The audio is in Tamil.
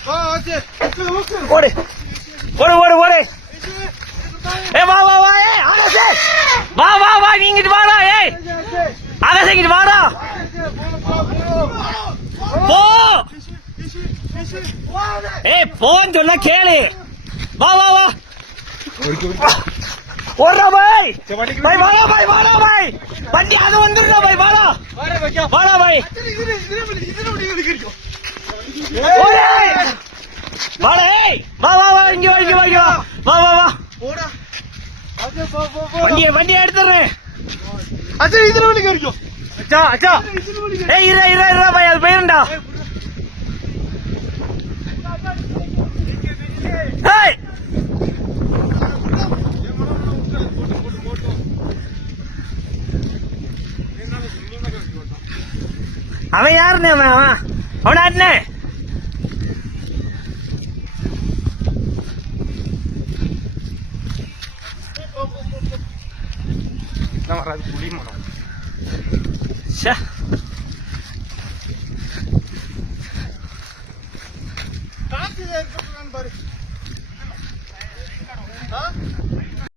ஓடு ஓடு ஓடு ஓடு. ஏ வா வா வா. ஏ ஆகாஷ் வா வா வா. நீ இங்கிட்டு வாடா. ஏய் ஆகாஷ் இங்கிட்டு வாடா. போ. ஏய் போன்னு சொன்னா கேளு. வா வா வா. ஓடுறா பாய். பாய் வாடா பாய் வாடா பாய். வண்டி அது வந்துடுறா பாய் வாடா. வாடா பாய். வாடா. ஏய் வா வா வா. இங்க வா இங்க வா இங்க வா. வா வா வா. வண்டியை எடுத்துறேன். இதுல வண்டி கிடைக்கும். அச்சா அச்சா. ஏய் இரா இரா இரா பாய். அது போயிருண்டா. ஏய் அவன் யாருன்னு அவன் அவனாட்னே. பாரு